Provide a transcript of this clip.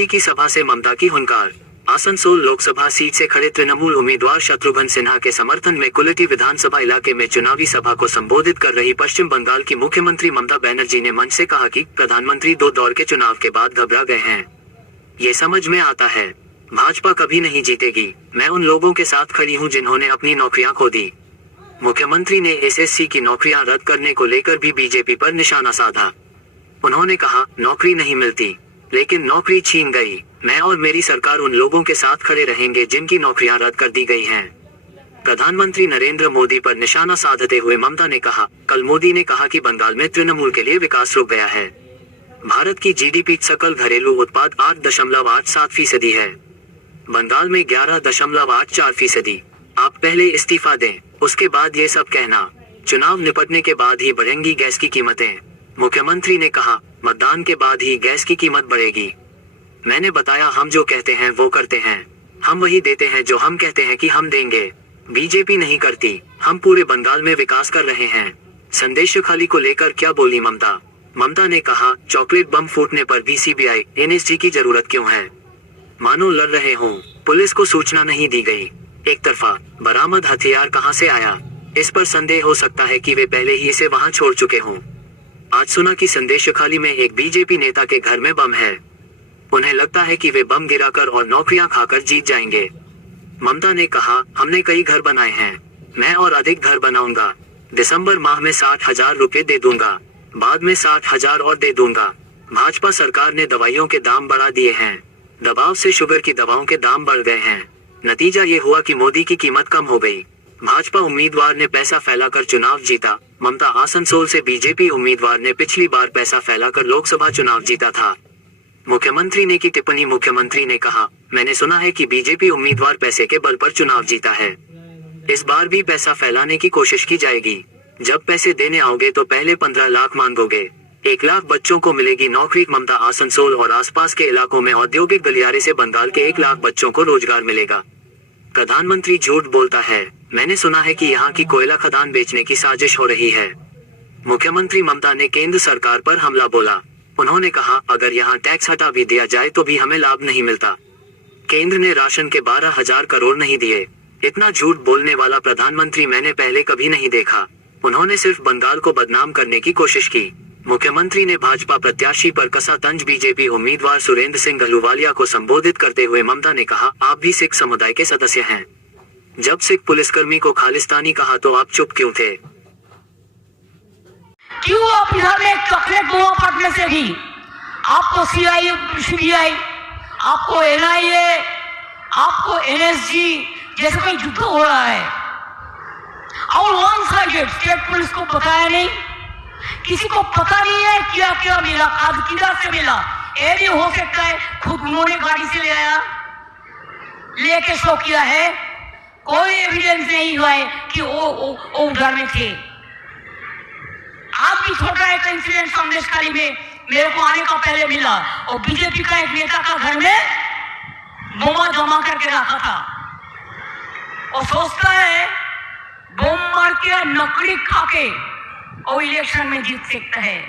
Party की सभा से ममता की हुंकार। आसनसोल लोकसभा सीट से खड़े तृणमूल उम्मीदवार शत्रुघ्न सिन्हा के समर्थन में कुल्टी विधानसभा इलाके में चुनावी सभा को संबोधित कर रही पश्चिम बंगाल की मुख्यमंत्री ममता बनर्जी ने मंच से कहा कि प्रधानमंत्री 2 दौर के चुनाव के बाद घबरा गए हैं। ये समझ में आता है, भाजपा कभी नहीं जीतेगी। मैं उन लोगों के साथ खड़ी हूं जिन्होंने अपनी नौकरियां खो दी। मुख्यमंत्री ने एसएससी की नौकरियां रद्द करने को लेकर भी बीजेपी पर निशाना साधा। उन्होंने कहा, नौकरी नहीं मिलती, लेकिन नौकरी छीन गई। मैं और मेरी सरकार उन लोगों के साथ खड़े रहेंगे जिनकी नौकरियां रद्द कर दी गई हैं। प्रधानमंत्री नरेंद्र मोदी पर निशाना साधते हुए ममता ने कहा, कल मोदी ने कहा कि बंगाल में तृणमूल के लिए विकास रुक गया है। भारत की जीडीपी सकल घरेलू उत्पाद 8.87% है, बंगाल में 11.84%। आप पहले इस्तीफा दें, उसके बाद ये सब कहना। चुनाव निपटने के बाद ही बढ़ेंगी गैस की कीमतें। मुख्यमंत्री ने कहा, मतदान के बाद ही गैस की कीमत बढ़ेगी। मैंने बताया, हम जो कहते हैं वो करते हैं। हम वही देते हैं जो हम कहते हैं कि हम देंगे। बीजेपी नहीं करती, हम पूरे बंगाल में विकास कर रहे हैं। संदेश खाली को लेकर क्या बोली ममता? ममता ने कहा, चॉकलेट बम फूटने पर भी सीबीआई एनएसजी की जरूरत क्यों है? मानो लड़ रहे हों, पुलिस को सूचना नहीं दी गई। एक तरफा बरामद हथियार कहां से आया, इस पर संदेह हो सकता है कि वे पहले ही इसे वहां छोड़ चुके हों। आज सुना कि संदेश खाली में एक बीजेपी नेता के घर में बम है। उन्हें लगता है कि वे बम गिराकर और नौकरियां खाकर जीत जाएंगे। ममता ने कहा, हमने कई घर बनाए हैं, मैं और अधिक घर बनाऊंगा। दिसंबर माह में 60,000 रुपए दे दूंगा, बाद में 60,000 और दे दूंगा। भाजपा सरकार ने दवाइयों के दाम बढ़ा दिए हैं, दबाव से शुगर की दवाओं के दाम बढ़ गए हैं। नतीजा ये हुआ कि मोदी की कीमत कम हो गई। भाजपा उम्मीदवार ने पैसा फैलाकर चुनाव जीता। ममता आसनसोल से बीजेपी उम्मीदवार ने पिछली बार पैसा फैलाकर लोकसभा चुनाव जीता था। मुख्यमंत्री ने की टिप्पणी। मुख्यमंत्री ने कहा, मैंने सुना है कि बीजेपी उम्मीदवार पैसे के बल पर चुनाव जीता है। इस बार भी पैसा फैलाने की कोशिश की जाएगी। जब पैसे देने आओगे तो पहले 15 लाख मांगोगे। 1 लाख बच्चों को मिलेगी नौकरी। ममता आसनसोल और आसपास के इलाकों में औद्योगिक गलियारे से बंगाल के 1 लाख बच्चों को रोजगार मिलेगा। प्रधानमंत्री झूठ बोलता है, मैंने सुना है कि यहाँ की कोयला खदान बेचने की साजिश हो रही है। मुख्यमंत्री ममता ने केंद्र सरकार पर हमला बोला। उन्होंने कहा, अगर यहाँ टैक्स हटा भी दिया जाए तो भी हमें लाभ नहीं मिलता। केंद्र ने राशन के 12,000 करोड़ नहीं दिए। इतना झूठ बोलने वाला प्रधानमंत्री मैंने पहले कभी नहीं देखा। उन्होंने सिर्फ बंगाल को बदनाम करने की कोशिश की। मुख्यमंत्री ने भाजपा प्रत्याशी पर कसा तंज। बीजेपी उम्मीदवार सुरेंद्र सिंह अहलूवालिया को संबोधित करते हुए ममता ने कहा, आप भी सिख समुदाय के सदस्य हैं। जब सिख पुलिसकर्मी को खालिस्तानी कहा तो आप चुप क्यों थे? क्यों आप बिहार में चॉकलेट बम फटने से भी आपको सीबीआई, आपको एनआईए, आपको एनएसजी जैसे कोई युद्ध हो रहा है और वन साइडेड स्टेट पुलिस को बताया नहीं, किसी को पता नहीं है क्या क्या मिला, आज किधर से मिला। ये भी हो सकता है खुद उन्होंने गाड़ी से ले आया, लेके शो किया है। कोई एविडेंस नहीं हुआ है कि वो उधर में थे। आज भी छोटा एक इंसिडेंट संदेश खाली में मेरे को आने का पहले मिला और बीजेपी का एक नेता का घर में बोमा जमा करके रखा था और सोचता है बोम मार के नकली खा के और इलेक्शन में जीत सकता है।